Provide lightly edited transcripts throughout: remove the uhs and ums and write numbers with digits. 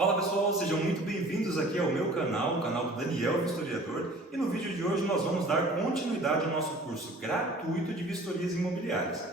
Fala pessoal, sejam muito bem-vindos aqui ao meu canal, o canal do Daniel Vistoriador, e no vídeo de hoje nós vamos dar continuidade ao nosso curso gratuito de vistorias imobiliárias.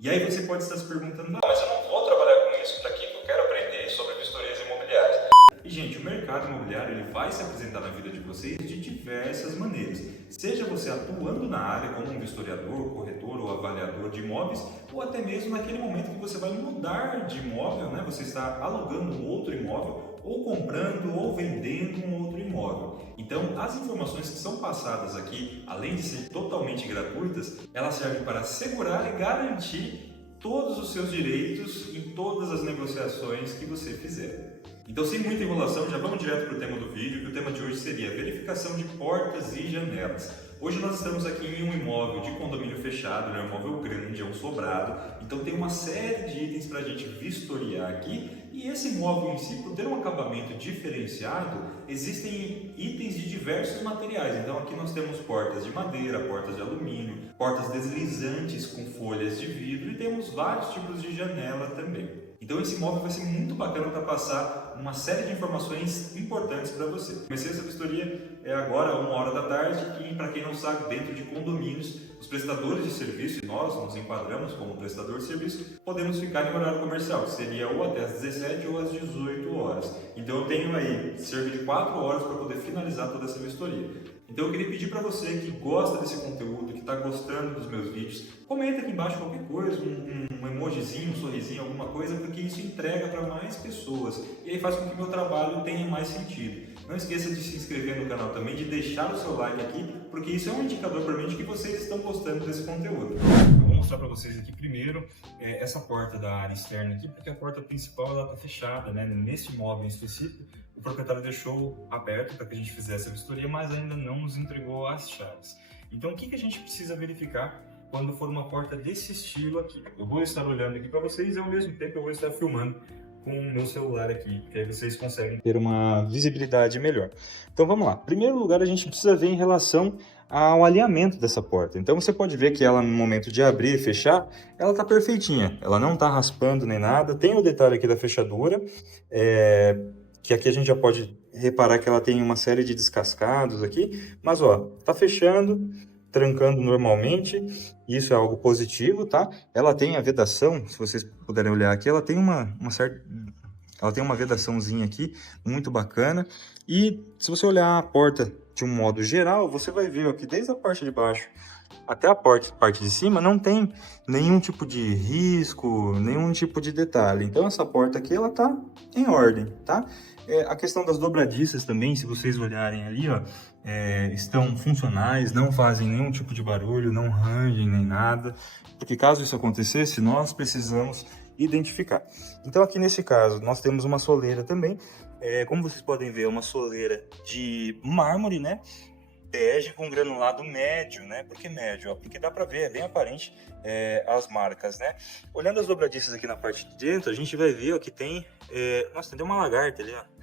E aí você pode estar se perguntando, mas eu não vou trabalhar com isso, para que eu quero aprender sobre vistorias imobiliárias? E gente, o mercado imobiliário ele vai se apresentar na vida de vocês de diversas maneiras. Seja você atuando na área como um vistoriador, corretor ou avaliador de imóveis, ou até mesmo naquele momento que você vai mudar de imóvel, né? Você está alugando um outro imóvel, ou comprando ou vendendo um outro imóvel. Então, as informações que são passadas aqui, além de ser totalmente gratuitas, elas servem para assegurar e garantir todos os seus direitos em todas as negociações que você fizer. Então, sem muita enrolação, já vamos direto para o tema do vídeo, que o tema de hoje seria verificação de portas e janelas. Hoje nós estamos aqui em um imóvel de condomínio fechado, um imóvel grande, é um sobrado, então tem uma série de itens para a gente vistoriar aqui. E esse imóvel em si, por ter um acabamento diferenciado, existem itens de diversos materiais. Então aqui nós temos portas de madeira, portas de alumínio, portas deslizantes com folhas de vidro e temos vários tipos de janela também. Então esse imóvel vai ser muito bacana para passar uma série de informações importantes para você. Comecei essa vistoria agora, 1h da tarde, e para quem não sabe, dentro de condomínios, os prestadores de serviço, e nós nos enquadramos como prestador de serviço, podemos ficar em horário comercial, que seria ou até às 17 ou às 18 horas. Então eu tenho aí cerca de 4 horas para poder finalizar toda essa vistoria. Então eu queria pedir para você que gosta desse conteúdo, que está gostando dos meus vídeos, comenta aqui embaixo qualquer coisa, um emojizinho, um sorrisinho, alguma coisa, porque isso entrega para mais pessoas e aí faz com que meu trabalho tenha mais sentido. Não esqueça de se inscrever no canal também, de deixar o seu like aqui, porque isso é um indicador para mim de que vocês estão gostando desse conteúdo. Eu vou mostrar para vocês aqui primeiro essa porta da área externa aqui, porque a porta principal está fechada, né? Nesse imóvel em específico, o proprietário deixou aberto para que a gente fizesse a vistoria, mas ainda não nos entregou as chaves. Então o que a gente precisa verificar quando for uma porta desse estilo aqui? Eu vou estar olhando aqui para vocês e ao mesmo tempo eu vou estar filmando com o meu celular aqui, que aí vocês conseguem ter uma visibilidade melhor. Então vamos lá. Em primeiro lugar, a gente precisa ver em relação ao alinhamento dessa porta. Então você pode ver que ela, no momento de abrir e fechar, ela está perfeitinha. Ela não está raspando nem nada. Tem o detalhe aqui da fechadura, que aqui a gente já pode reparar que ela tem uma série de descascados aqui. Mas ó, tá fechando, trancando normalmente, isso é algo positivo, tá? Ela tem a vedação, se vocês puderem olhar aqui, ela tem ela tem uma vedaçãozinha aqui, muito bacana. E se você olhar a porta de um modo geral, você vai ver ó, que desde a parte de baixo até a parte de cima não tem nenhum tipo de risco, nenhum tipo de detalhe. Então essa porta aqui, ela tá em ordem, tá? A questão das dobradiças também, se vocês olharem ali, ó, estão funcionais, não fazem nenhum tipo de barulho, não rangem nem nada, porque caso isso acontecesse, nós precisamos identificar. Então aqui nesse caso, nós temos uma soleira também, como vocês podem ver, é uma soleira de mármore, né? Bege com granulado médio, né? Por que médio? Ó, porque dá para ver, é bem aparente as marcas, né? Olhando as dobradiças aqui na parte de dentro, a gente vai ver ó, que tem... Nossa, tem uma lagarta ali, ó.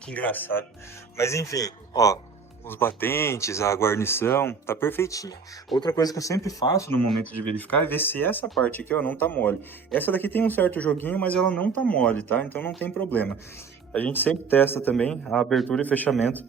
Que engraçado. Mas enfim, ó, os batentes, a guarnição, tá perfeitinha. Outra coisa que eu sempre faço no momento de verificar é ver se essa parte aqui, ó, não tá mole. Essa daqui tem um certo joguinho, mas ela não tá mole, tá? Então não tem problema. A gente sempre testa também a abertura e fechamento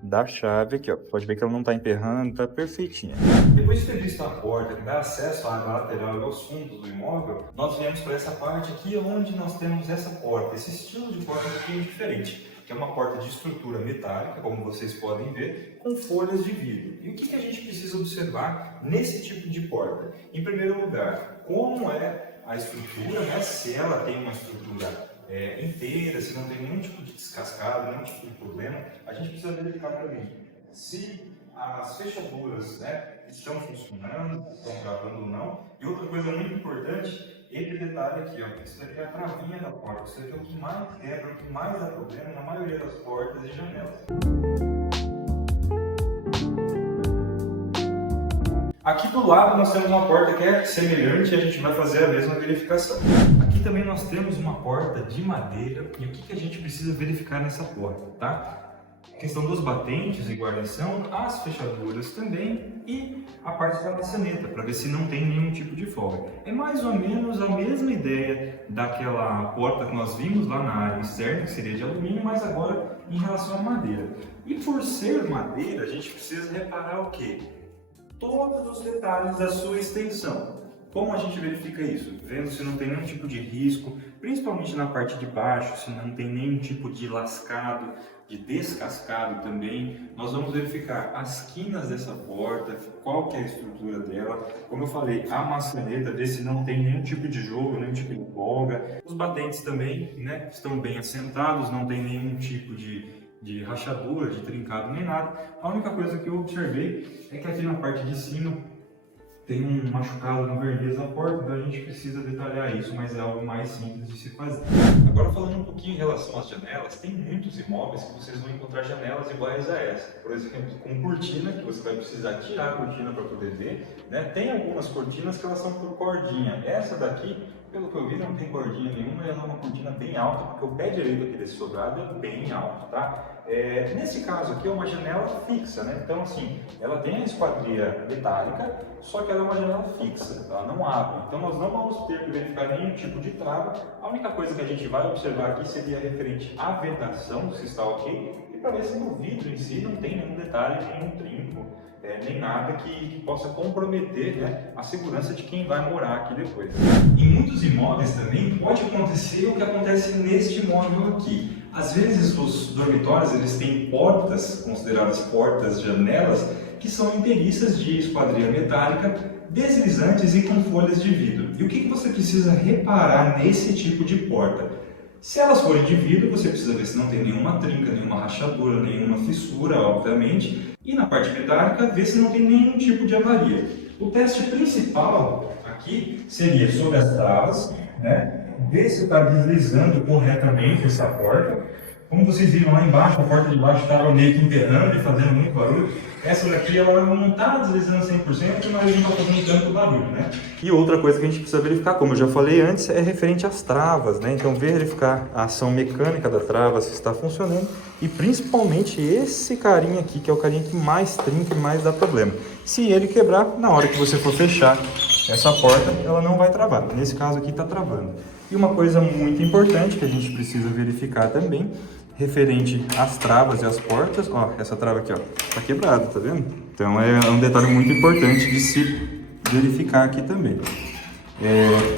da chave aqui, ó. Pode ver que ela não tá emperrando, tá perfeitinha. Depois de ter visto a porta que dá acesso à área lateral e aos fundos do imóvel, nós viemos para essa parte aqui onde nós temos essa porta. Esse estilo de porta aqui é diferente, que é uma porta de estrutura metálica, como vocês podem ver, com folhas de vidro. E o que a gente precisa observar nesse tipo de porta? Em primeiro lugar, como é a estrutura, né? Se ela tem uma estrutura inteira, se não tem nenhum tipo de descascado, nenhum tipo de problema, a gente precisa verificar também se as fechaduras, né, estão funcionando, estão travando ou não. E outra coisa muito importante, esse detalhe aqui, ó, isso daqui é a travinha da porta, isso daqui é o que mais quebra, o que mais dá problema na maioria das portas e janelas. Aqui do lado nós temos uma porta que é semelhante e a gente vai fazer a mesma verificação. Aqui também nós temos uma porta de madeira e o que a gente precisa verificar nessa porta, tá? questão dos batentes e guarnição, as fechaduras também e a parte da maçaneta, para ver se não tem nenhum tipo de folga. É mais ou menos a mesma ideia daquela porta que nós vimos lá na área externa, que seria de alumínio, mas agora em relação à madeira. E por ser madeira, a gente precisa reparar o quê? Todos os detalhes da sua extensão. Como a gente verifica isso? Vendo se não tem nenhum tipo de risco, principalmente na parte de baixo, se não tem nenhum tipo de lascado, de descascado também. Nós vamos verificar as quinas dessa porta, qual que é a estrutura dela. Como eu falei, a maçaneta, ver se não tem nenhum tipo de jogo, nenhum tipo de folga. Os batentes também, né, estão bem assentados, não tem nenhum tipo de rachadura, de trincado nem nada. A única coisa que eu observei é que aqui na parte de cima tem um machucado no verniz da porta, então a gente precisa detalhar isso, mas é algo mais simples de se fazer. Agora falando um pouquinho em relação às janelas, tem muitos imóveis que vocês vão encontrar janelas iguais a essa. Por exemplo, com cortina, que você vai precisar tirar a cortina para poder ver, né? Tem algumas cortinas que elas são por cordinha. Essa daqui, pelo que eu vi, não tem cordinha nenhuma, ela é uma cortina bem alta, porque o pé direito aqui desse sobrado é bem alto, tá? Nesse caso aqui é uma janela fixa, né? Então assim, ela tem a esquadria metálica, só que ela é uma janela fixa, ela não abre. Então nós não vamos ter que verificar nenhum tipo de trava. A única coisa que a gente vai observar aqui seria referente à vedação, se está ok, e para ver se no vidro em si não tem nenhum detalhe, nenhum trinco, nem nada que possa comprometer, né, a segurança de quem vai morar aqui depois. Em muitos imóveis também pode acontecer o que acontece neste imóvel aqui. Às vezes os dormitórios eles têm portas, consideradas portas janelas, que são inteiriças de esquadria metálica, deslizantes e com folhas de vidro. E o que você precisa reparar nesse tipo de porta? Se elas forem de vidro, você precisa ver se não tem nenhuma trinca, nenhuma rachadura, nenhuma fissura, obviamente. E na parte metálica, ver se não tem nenhum tipo de avaria. O teste principal aqui seria sobre as travas, né? Ver se está deslizando corretamente essa porta. Como vocês viram lá embaixo, a porta de baixo estava meio que emperrando e fazendo muito barulho. Essa daqui ela não está deslizando 100%, mas não está fazendo tanto barulho, né? E outra coisa que a gente precisa verificar, como eu já falei antes, é referente às travas, né? Então verificar a ação mecânica da trava, se está funcionando. E principalmente esse carinha aqui, que é o carinha que mais trinca e mais dá problema. Se ele quebrar, na hora que você for fechar essa porta, ela não vai travar. Nesse caso aqui está travando. E uma coisa muito importante que a gente precisa verificar também, referente às travas e às portas, ó, essa trava aqui, ó, tá quebrada, tá vendo? Então é um detalhe muito importante de se verificar aqui também.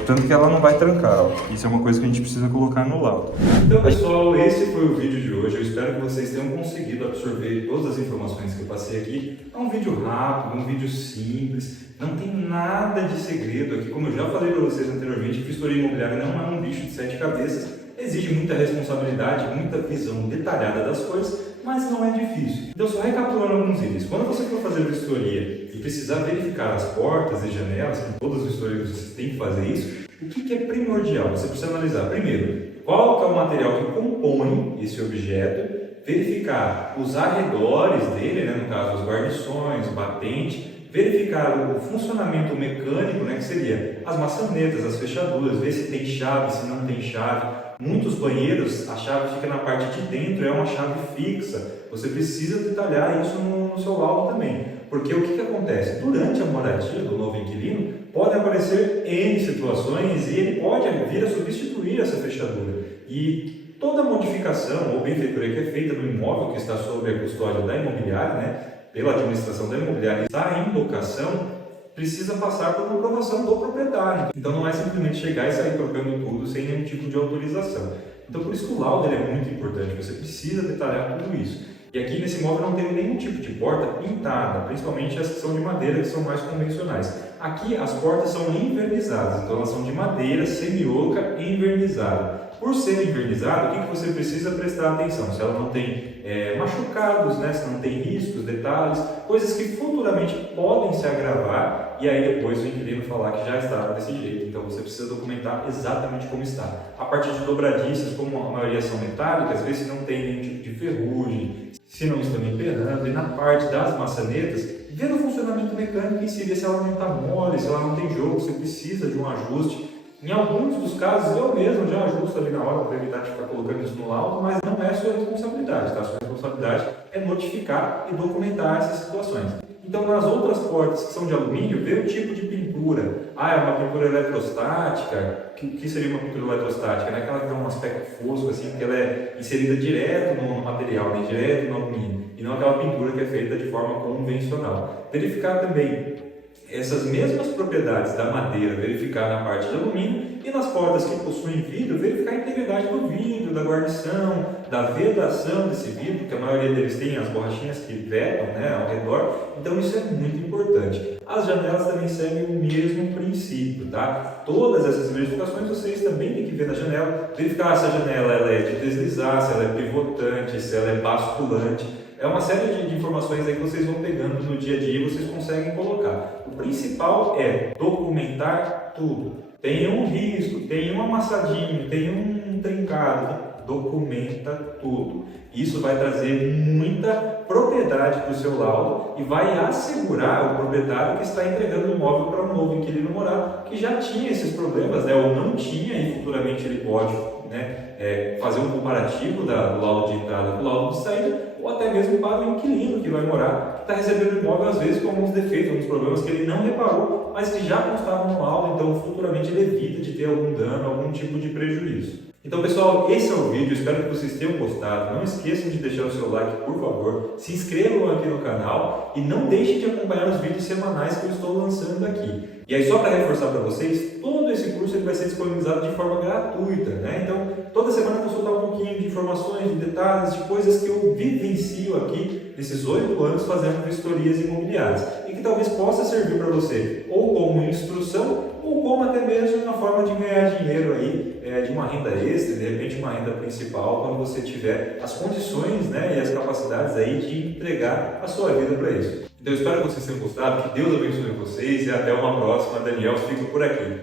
Tanto que ela não vai trancar, ó. Isso é uma coisa que a gente precisa colocar no laudo. Então pessoal, esse foi o vídeo de hoje. Eu espero que vocês tenham conseguido absorver todas as informações que eu passei aqui. É um vídeo rápido, um vídeo simples, não tem nada de segredo aqui. Como eu já falei para vocês anteriormente, vistoria imobiliária não é um bicho de 7 cabeças. Exige muita responsabilidade, muita visão detalhada das coisas, mas não é difícil. Então, só recapitulando alguns itens. Quando você for fazer vistoria e precisar verificar as portas e janelas, com todas as vistorias você tem que fazer isso, o que é primordial? Você precisa analisar, primeiro, qual que é o material que compõe esse objeto, verificar os arredores dele, né, no caso, as guarnições, o batente, verificar o funcionamento mecânico, né, que seria as maçanetas, as fechaduras, ver se tem chave, se não tem chave. Muitos banheiros, a chave fica na parte de dentro, é uma chave fixa. Você precisa detalhar isso no seu laudo também. Porque o que acontece? Durante a moradia do novo inquilino, podem aparecer N situações e ele pode vir a substituir essa fechadura. E toda modificação ou benfeitoria que é feita no imóvel que está sob a custódia da imobiliária, né, pela administração da imobiliária, está em locação, precisa passar por uma aprovação do proprietário. Então não é simplesmente chegar e sair trocando tudo sem nenhum tipo de autorização. Então por isso que o laudo é muito importante, você precisa detalhar tudo isso. E aqui nesse imóvel não tem nenhum tipo de porta pintada, principalmente as que são de madeira, que são mais convencionais. Aqui as portas são envernizadas, então elas são de madeira semi-oca envernizada. Por ser envernizado, o que você precisa prestar atenção? Se ela não tem machucados, né? Se não tem riscos, detalhes, coisas que futuramente podem se agravar e aí depois o inquilino falar que já estava desse jeito. Então você precisa documentar exatamente como está. A parte de dobradiças, como a maioria são metálicas, ver se não tem nenhum tipo de ferrugem, se não estão emperrando. E na parte das maçanetas, ver o funcionamento mecânico em si, ver se ela não está mole, se ela não tem jogo, se precisa de um ajuste. Em alguns dos casos, eu mesmo já ajusto ali na hora para evitar de ficar colocando isso no laudo, mas não é sua responsabilidade, tá? Sua responsabilidade é notificar e documentar essas situações. Então, nas outras portas que são de alumínio, vê o tipo de pintura. Ah, é uma pintura eletrostática. O que seria uma pintura eletrostática? Né? Aquela que tem um aspecto fosco, assim, porque ela é inserida direto no material, né? Direto no alumínio, e não aquela pintura que é feita de forma convencional. Verificar também essas mesmas propriedades da madeira, verificar na parte de alumínio, e nas portas que possuem vidro, verificar a integridade do vidro, da guarnição, da vedação desse vidro, porque a maioria deles tem as borrachinhas que vedam, né, ao redor, então isso é muito importante. As janelas também seguem o mesmo princípio, tá? Todas essas verificações vocês também têm que ver na janela, verificar se a janela ela é de deslizar, se ela é pivotante, se ela é basculante. É uma série de informações aí que vocês vão pegando no dia a dia e vocês conseguem colocar. O principal é documentar tudo. Tem um risco, tem um amassadinho, tem um trincado, documenta tudo. Isso vai trazer muita propriedade para o seu laudo e vai assegurar o proprietário que está entregando o imóvel para um novo inquilino morar, que já tinha esses problemas, né, ou não tinha, e futuramente ele pode, né, fazer um comparativo do laudo de entrada com o laudo de saída, ou até mesmo para o inquilino que vai morar, que está recebendo o imóvel às vezes com alguns defeitos, alguns problemas que ele não reparou, mas que já constavam no laudo, então futuramente ele evita de ter algum dano, algum tipo de prejuízo. Então pessoal, esse é o vídeo, espero que vocês tenham gostado. Não esqueçam de deixar o seu like, por favor, se inscrevam aqui no canal e não deixem de acompanhar os vídeos semanais que eu estou lançando aqui. E aí, só para reforçar para vocês, todo esse curso ele vai ser disponibilizado de forma gratuita, né? Então, toda semana eu vou soltar um pouquinho de informações, de detalhes, de coisas que eu vivencio aqui nesses 8 anos fazendo vistorias imobiliárias e que talvez possa servir para você ou como instrução ou como até mesmo uma forma de ganhar dinheiro aí, de uma renda extra, de repente uma renda principal, quando você tiver as condições, né, e as capacidades aí de entregar a sua vida para isso. Então eu espero que vocês tenham gostado, que Deus abençoe vocês e até uma próxima. Daniel, fico por aqui.